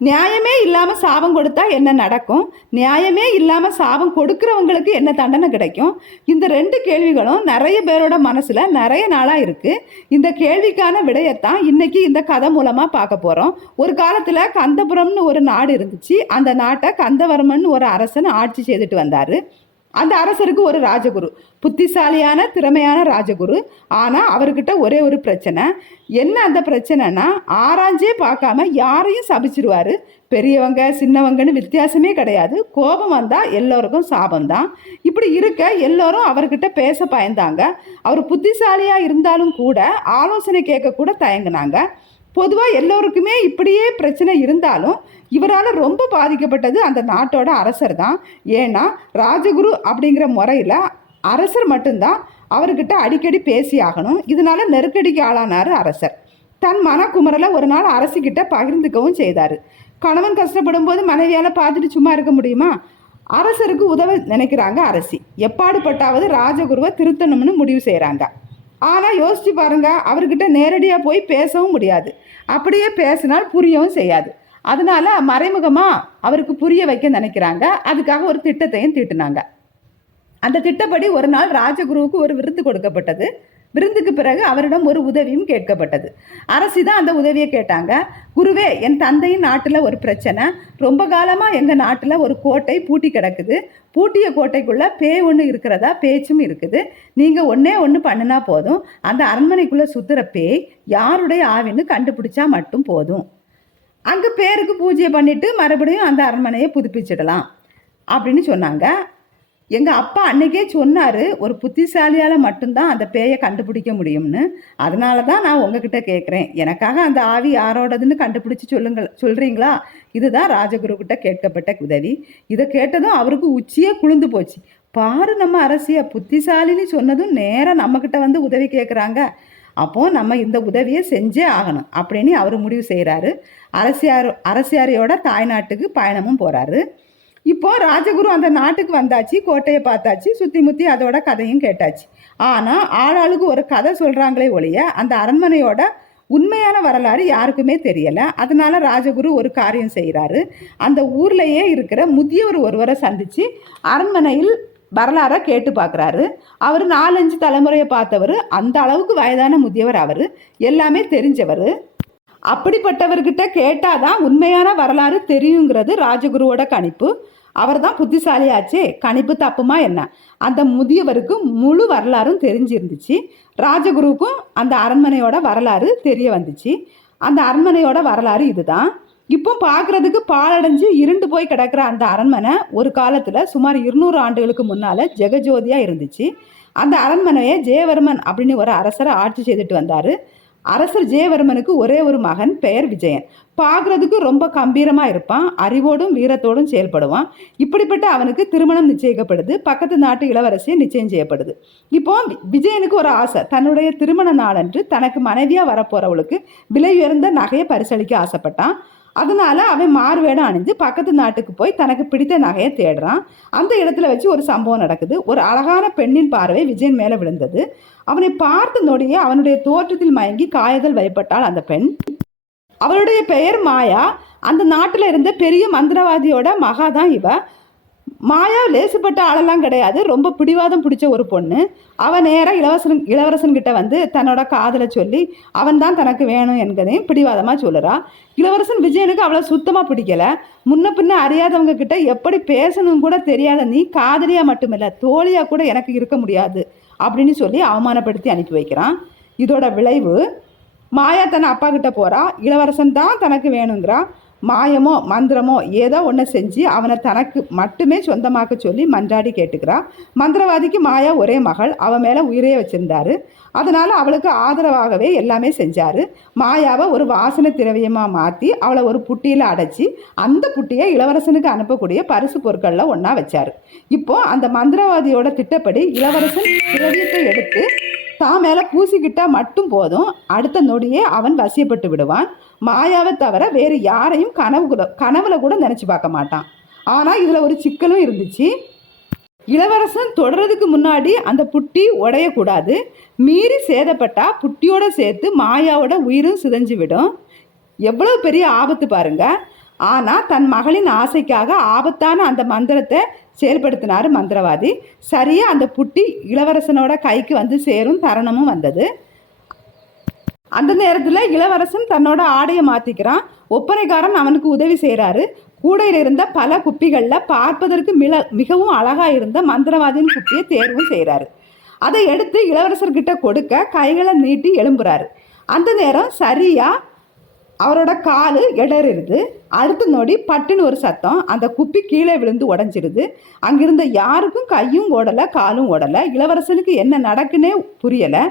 நியாயமே இல்லாமல் சாபம் கொடுத்தா என்ன நடக்கும்? நியாயமே இல்லாமல் சாபம் கொடுக்குறவங்களுக்கு என்ன தண்டனை கிடைக்கும்? இந்த ரெண்டு கேள்விகளும் நிறைய பேரோட மனசில் நிறைய நாளாக இருக்குது இந்த கேள்விக்கான விடையத்தான் இன்றைக்கி இந்த கதை மூலமாக பார்க்க போகிறோம் ஒரு காலத்தில் கந்தபுரம்னு ஒரு நாடு இருந்துச்சு. அந்த நாட்டை கந்தவர்மன் ஒரு அரசன் ஆட்சி செய்துட்டு வந்தார். அந்த அரசருக்கு ஒரு ராஜகுரு. புத்திசாலியான திறமையான ராஜகுரு. ஆனால் அவர்கிட்ட ஒரே ஒரு பிரச்சனை. என்ன அந்த பிரச்சனைனா ஆராய்ஞ்சே பார்க்காம யாரையும் சபிச்சிருவார். பெரியவங்க சின்னவங்கன்னு வித்தியாசமே கிடையாது. கோபம் வந்தால் எல்லோருக்கும் சாபம் தான் இப்படி இருக்க எல்லோரும் அவர்கிட்ட பேச பயந்தாங்க. அவர் புத்திசாலியாக இருந்தாலும் கூட ஆலோசனை கேட்க கூட தயங்குனாங்க. பொதுவாக எல்லோருக்குமே இப்படியே பிரச்சனை இருந்தாலும் இவரால் ரொம்ப பாதிக்கப்பட்டது அந்த நாட்டோட அரசர் தான். ஏன்னா ராஜகுரு அப்படிங்கிற முறையில் அரசர் மட்டும்தான் அவர்கிட்ட அடிக்கடி பேசி ஆகணும். இதனால நெருக்கடிக்கு ஆளானார் அரசர். தன் மனக்குமரலை ஒரு நாள் அரசிக்கிட்ட பகிர்ந்துக்கவும் செய்தார். கணவன் கஷ்டப்படும் போது மனைவியால் பார்த்துட்டு சும்மா இருக்க முடியுமா? அரசருக்கு உதவ நினைக்கிறாங்க அரசி. எப்பாடுபட்டாவது ராஜகுருவை திருத்தணும்னு முடிவு செய்கிறாங்க ஆனால் யோசிச்சு பாருங்க அவர்கிட்ட நேரடியாக போய் பேசவும் முடியாது. அப்படியே பேசினால் புரியவும் செய்யாது. அதனால மறைமுகமாக அவருக்கு புரிய வைக்க நினைக்கிறாங்க. அதுக்காக ஒரு திட்டத்தையும் தீட்டுனாங்க. அந்த திட்டப்படி ஒரு நாள் ராஜகுருவுக்கு ஒரு விருது கொடுக்கப்பட்டது. விருந்துக்கு பிறகு அவரிடம் ஒரு உதவியும் கேட்கப்பட்டது. அரசி தான் அந்த உதவியை கேட்டாங்க. குருவே என் தந்தையின் நாட்டில் ஒரு பிரச்சனை. ரொம்ப காலமாக எங்கள் நாட்டில் ஒரு கோட்டை பூட்டி கிடக்குது. பூட்டிய கோட்டைக்குள்ளே பேய் ஒன்று இருக்கிறதா? பேச்சும் இருக்குது. நீங்கள் ஒன்றே ஒன்று பண்ணினா போதும். அந்த அரண்மனைக்குள்ளே சுற்றுற பேய் யாருடைய ஆவின்னு கண்டுபிடிச்சா மட்டும் போதும். அங்கே பேருக்கு பூஜையை பண்ணிவிட்டு மறுபடியும் அந்த அரண்மனையை புதுப்பிச்சிடலாம். அப்படின்னு சொன்னாங்க. எங்கள் அப்பா அன்னைக்கே சொன்னார் ஒரு புத்திசாலியால் மட்டும்தான் அந்த பேயை கண்டுபிடிக்க முடியும்னு. அதனால தான் நான் உங்ககிட்ட கேட்குறேன் எனக்காக அந்த ஆவி யாரோடதுன்னு கண்டுபிடிச்சி சொல்லுங்கள் சொல்கிறீங்களா இதுதான் ராஜகுரு கிட்ட கேட்கப்பட்ட உதவி. இதை கேட்டதும் அவருக்கு உச்சியே குளிந்து போச்சு. பாரு நம்ம அரசிய புத்திசாலின்னு சொன்னதும் நேராக நம்மக்கிட்ட வந்து உதவி கேட்குறாங்க அப்போ நம்ம இந்த உதவியை செஞ்சே ஆகணும் அப்படின்னு அவர் முடிவு செய்கிறாரு அரசியார் அரசியாரியோட தாய்நாட்டுக்கு பயணமும் போகிறாரு இப்போ ராஜகுரு அந்த நாட்டுக்கு வந்தாச்சு கோட்டையை பார்த்தாச்சு சுற்றி முற்றி அதோட கதையும் கேட்டாச்சு. ஆனால் ஆளாளுக்கு ஒரு கதை சொல்கிறாங்களே ஒழிய அந்த அரண்மனையோட உண்மையான வரலாறு யாருக்குமே தெரியலை. அதனால ராஜகுரு ஒரு காரியம் செய்கிறாரு அந்த ஊர்லேயே இருக்கிற முதியவர் ஒருவரை சந்தித்து அரண்மனையில் வரலாறை கேட்டு பார்க்குறாரு அவர் நாலஞ்சு தலைமுறையை பார்த்தவர். அந்த அளவுக்கு வயதான முதியவர் அவர். எல்லாமே தெரிஞ்சவர். அப்படிப்பட்டவர்கிட்ட கேட்டாதான் உண்மையான வரலாறு தெரியுங்கிறது ராஜகுருவோட கணிப்பு. அவர் தான் புத்திசாலியாச்சே கணிப்பு தப்புமா என்ன? அந்த முதியவருக்கு முழு வரலாறும் தெரிஞ்சிருந்துச்சு. ராஜகுருவுக்கும் அந்த அரண்மனையோட வரலாறு தெரிய வந்துச்சு. அந்த அரண்மனையோட வரலாறு இதுதான். இப்போ பார்க்குறதுக்கு பாழடைஞ்சு இருண்டு போய் கிடக்கிற அந்த அரண்மனை ஒரு காலத்தில் சுமார் இருநூறு ஆண்டுகளுக்கு முன்னால் ஜெகஜோதியாக இருந்துச்சு. அந்த அரண்மனையை ஜெயவர்மன் அப்படின்னு ஒரு அரசரை ஆட்சி செய்துட்டு வந்தார். அரசர் ஜெயவர்மனுக்கு ஒரே ஒரு மகன் பெயர் விஜயன். பார்க்குறதுக்கு ரொம்ப கம்பீரமாக இருப்பான் அறிவோடும் வீரத்தோடும் செயல்படுவான். இப்படிப்பட்ட அவனுக்கு திருமணம் நிச்சயிக்கப்படுது பக்கத்து நாட்டு இளவரசியை நிச்சயம் செய்யப்படுது. இப்போ விஜயனுக்கு ஒரு ஆசை தன்னுடைய திருமண நாளன்று தனக்கு மனைவியாக வரப்போறவளுக்கு விலை உயர்ந்த நகையை பரிசளிக்க ஆசைப்பட்டான். அதனால அவன் மாறுவேடம் அணிஞ்சு பக்கத்து நாட்டுக்கு போய் தனக்கு பிடித்த நகையை தேடுறான். அந்த இடத்துல வச்சு ஒரு சம்பவம் நடக்குது. ஒரு அழகான பெண்ணின் பார்வை விஜயன் மேலே விழுந்தது. அவனை பார்த்த நொடியே அவனுடைய தோற்றத்தில் மயங்கி காயதல் வழிபட்டாள் அந்த பெண். அவளுடைய பெயர் மாயா. அந்த நாட்டில் இருந்த பெரிய மந்திரவாதியோட மகா தான் இவ. மாயா லேசுப்பட்ட ஆளெல்லாம் கிடையாது. ரொம்ப பிடிவாதம் பிடிச்ச ஒரு பொண்ணு. அவன் நேராக இளவரசன் இளவரசன்கிட்ட வந்து தன்னோட காதலை சொல்லி அவன் தான் தனக்கு வேணும் என்பதையும் பிடிவாதமாக சொல்லுறா. இளவரசன் விஜயனுக்கு அவ்வளோ சுத்தமாக பிடிக்கல. முன்ன பின்ன அறியாதவங்க கிட்ட எப்படி பேசணும் கூட தெரியாத நீ காதலியாக மட்டுமில்லை தோழியாக கூட எனக்கு இருக்க முடியாது அப்படின்னு சொல்லி அவமானப்படுத்தி அனுப்பி வைக்கிறான். இதோட விளைவு மாயா தன் அப்பா கிட்ட போகிறா இளவரசன் தான் தனக்கு வேணுங்கிறா. மாயமோ மந்திரமோ ஏதோ ஒன்று செஞ்சு அவனை தனக்கு மட்டுமே சொந்தமாக்க சொல்லி மன்றாடி கேட்டுக்கிறான் மந்திரவாதிக்கு மாயா ஒரே மகள் அவன் மேலே உயிரே வச்சுருந்தாரு. அதனால் அவளுக்கு ஆதரவாகவே எல்லாமே செஞ்சார். மாயாவை ஒரு வாசனை திரவியமாக மாற்றி அவளை ஒரு புட்டியில் அடைச்சி அந்த புட்டியை இளவரசனுக்கு அனுப்பக்கூடிய பரிசு பொருட்களில் ஒன்றா வச்சார். இப்போ அந்த மந்திரவாதியோட திட்டப்படி இளவரசன் திரவியத்தை எடுத்து தான் மேலே பூசிக்கிட்டால் மட்டும் போதும் அடுத்த நொடியே அவன் வசியப்பட்டு விடுவான். மாயாவை தவிர வேறு யாரையும் கனவு கூட கனவுல கூட நினச்சி பார்க்க மாட்டான். ஆனால் இதில் ஒரு சிக்கலும் இருந்துச்சு. இளவரசன் தொடர்றதுக்கு முன்னாடி அந்த புட்டி உடையக்கூடாது. மீறி சேதப்பட்டா புட்டியோட சேர்த்து மாயாவோட உயிரும் சிதைஞ்சு விடும். எவ்வளவு பெரிய ஆபத்து பாருங்க. ஆனால் தன் மகளின் ஆசைக்காக ஆபத்தான அந்த மந்திரத்தை செயல்படுத்தினார் மந்திரவாதி. சரியாக அந்த புட்டி இளவரசனோட கைக்கு வந்து சேரும் தருணமும் வந்தது. அந்த நேரத்தில் இளவரசன் தன்னோட ஆடையை மாற்றிக்கிறான் ஒப்பனைக்காரன் அவனுக்கு உதவி செய்கிறாரு கூடையில் இருந்த பல குப்பிகளில் பார்ப்பதற்கு மிள மிகவும் அழகாக இருந்த மந்திரவாதியின் குப்பியை தேர்வும் செய்கிறாரு அதை எடுத்து இளவரசர்கிட்ட கொடுக்க கைகளை நீட்டி எழும்புறாரு. அந்த நேரம் சரியாக அவரோட காலு இடறிடுது அடுத்த நொடி பட்டுன்னு ஒரு சத்தம். அந்த குப்பி கீழே விழுந்து உடஞ்சிருது. அங்கிருந்த யாருக்கும் கையும் ஓடலை காலும் ஓடலை. இளவரசனுக்கு என்ன நடக்குன்னே புரியலை.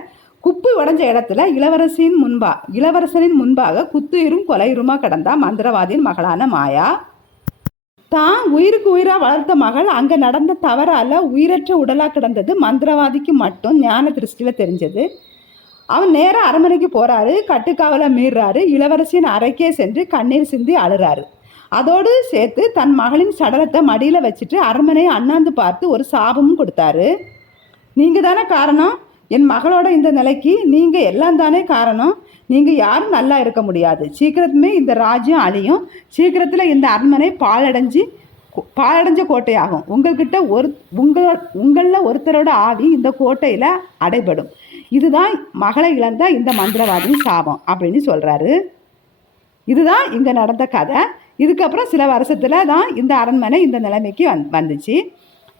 குப்பு உடஞ்ச இடத்துல இளவரசியின் முன்பா இளவரசனின் முன்பாக குத்துயிரும் கொலையுருமா கிடந்தா மந்திரவாதியின் மகளான மாயா. தான் உயிருக்கு உயிராக வளர்த்த மகள் அங்கே நடந்த தவறால் உயிரற்ற உடலாக கிடந்தது மந்திரவாதிக்கு மட்டும் ஞான திருஷ்டியில் தெரிஞ்சது. அவன் நேராக அரண்மனைக்கு போகிறாரு கட்டுக்காவலை மீறாரு இளவரசியின் அறைக்கே சென்று கண்ணீர் சிந்தி அழுறாரு. அதோடு சேர்த்து தன் மகளின் சடலத்தை மடியில் வச்சுட்டு அரண்மனையை அண்ணாந்து பார்த்து ஒரு சாபமும் கொடுத்தாரு. நீங்கள் தானே காரணம்? என் மகளோட இந்த நிலைக்கு நீங்கள் எல்லாம் தானே காரணம். நீங்கள் யாரும் நல்லா இருக்க முடியாது. சீக்கிரத்துமே இந்த ராஜ்யம் அழியும். சீக்கிரத்தில் இந்த அரண்மனை பாலடைஞ்சு பாலடைஞ்ச கோட்டையாகும். உங்கள்கிட்ட ஒரு உங்கள உங்களில் ஒருத்தரோட ஆவி இந்த கோட்டையில் அடைபடும். இதுதான் மகளை இழந்த இந்த மந்திரவாதியின் சாபம் அப்படின்னு சொல்கிறாரு இதுதான் இங்கே நடந்த கதை. இதுக்கப்புறம் சில வருஷத்தில் தான் இந்த அரண்மனை இந்த நிலைமைக்கு வந் வந்துச்சு.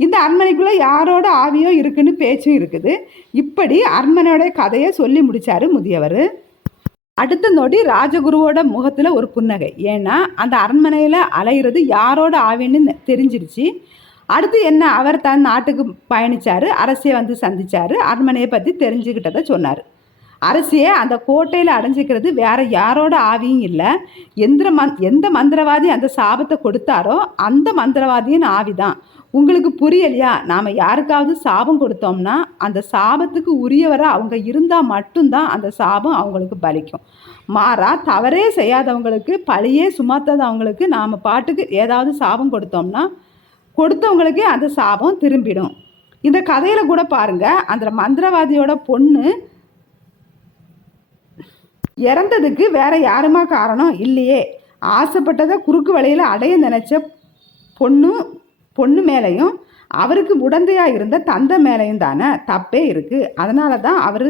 இந்த அரண்மனைக்குள்ளே யாரோட ஆவியோ இருக்குன்னு பேச்சும் இருக்குது. இப்படி அரண்மனையோட கதையை சொல்லி முடித்தார் முதியவர். அடுத்த நொடி ராஜகுருவோட முகத்தில் ஒரு புன்னகை. ஏன்னா அந்த அரண்மனையில் அலையிறது யாரோட ஆவின்னு தெரிஞ்சிருச்சு. அடுத்து என்ன அவர் தன் நாட்டுக்கு பயணித்தார் அரசியை வந்து சந்தித்தார் அரண்மனையை பற்றி தெரிஞ்சுக்கிட்டதை சொன்னார். அரசியை அந்த கோட்டையில் அடைஞ்சிக்கிறது வேற யாரோட ஆவியும் இல்லை. எந்த மந் எந்த மந்திரவாதி அந்த சாபத்தை கொடுத்தாரோ அந்த மந்திரவாதியின் ஆவி தான் உங்களுக்கு புரியலையா? நாம் யாருக்காவது சாபம் கொடுத்தோம்னா அந்த சாபத்துக்கு உரியவராக அவங்க இருந்தால் மட்டும்தான் அந்த சாபம் அவங்களுக்கு பலிக்கும். மாறா தவறே செய்யாதவங்களுக்கு பழியே சுமத்தாதவங்களுக்கு நாம் பாட்டுக்கு ஏதாவது சாபம் கொடுத்தோம்னா கொடுத்தவங்களுக்கே அந்த சாபம் திரும்பிடும். இந்த கதையில் கூட பாருங்கள் அந்த மந்திரவாதியோட பொண்ணு இறந்ததுக்கு வேற யாருமா காரணம்? இல்லையே. ஆசைப்பட்டதை குறுக்கு வழியில் அடைய நினச்ச பொண்ணு பொண்ணு மேலேயும் அவருக்கு உடந்தையாக இருந்த தந்தை மேலேயும் தானே தப்பே இருக்குது அதனால தான் அவர்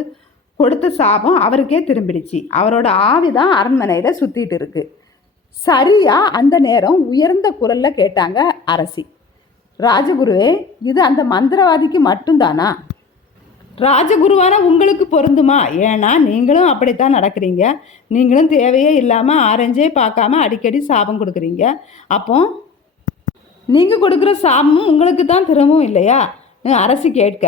கொடுத்த சாபம் அவருக்கே திரும்பிடுச்சு. அவரோட ஆவி தான் அரண்மனையில் சுற்றிட்டு இருக்கு. சரியாக அந்த நேரம் உயர்ந்த குரலில் கேட்டாங்க அரசி. ராஜகுருவே இது அந்த மந்திரவாதிக்கு மட்டும்தானா? ராஜகுருவான உங்களுக்கு பொருந்துமா? ஏன்னா நீங்களும் அப்படித்தான் நடக்கிறீங்க. நீங்களும் தேவையே இல்லாமல் ஆரஞ்சே பார்க்காம அடிக்கடி சாபம் கொடுக்குறீங்க. அப்போ நீங்கள் கொடுக்குற சாபமும் உங்களுக்கு தான் திரும்பவும் இல்லையா? அரசு கேட்க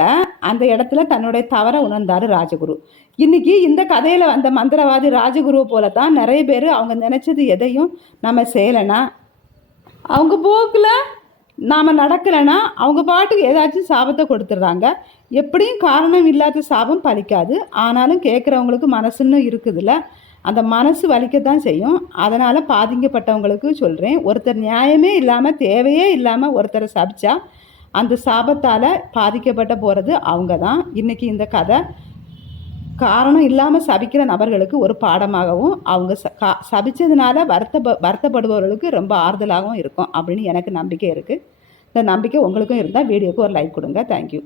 அந்த இடத்துல தன்னுடைய தவறை உணர்ந்தார் ராஜகுரு. இன்னைக்கு இந்த கதையில் வந்த மந்திரவாதி ராஜகுருவை போல தான் நிறைய பேர் அவங்க நினச்சது எதையும் நம்ம செய்யலைன்னா அவங்க போக்கில் நாம் நடக்கலைன்னா அவங்க பாட்டுக்கு ஏதாச்சும் சாபத்தை கொடுத்துட்றாங்க. எப்படியும் காரணம் இல்லாத சாபம் பலிக்காது. ஆனாலும் கேட்குறவங்களுக்கு மனசுன்னு இருக்குதுல்ல. அந்த மனசு வலிக்கத்தான் செய்யும். அதனால் பாதிக்கப்பட்டவங்களுக்கு சொல்கிறேன் ஒருத்தர் நியாயமே இல்லாமல் தேவையே இல்லாமல் ஒருத்தரை சபிச்சா அந்த சாபத்தால் பாதிக்கப்பட்ட போகிறது அவங்க தான் இன்றைக்கி இந்த கதை காரணம் இல்லாமல் சபிக்கிற நபர்களுக்கு ஒரு பாடமாகவும் அவங்க ச கா சபித்ததுனால வருத்த வருத்தப்படுபவர்களுக்கு ரொம்ப ஆறுதலாகவும் இருக்கும் அப்படின்னு எனக்கு நம்பிக்கை இருக்குது இந்த நம்பிக்கை உங்களுக்கும் இருந்தால் வீடியோக்கு ஒரு லைக் கொடுங்க. தேங்க்யூ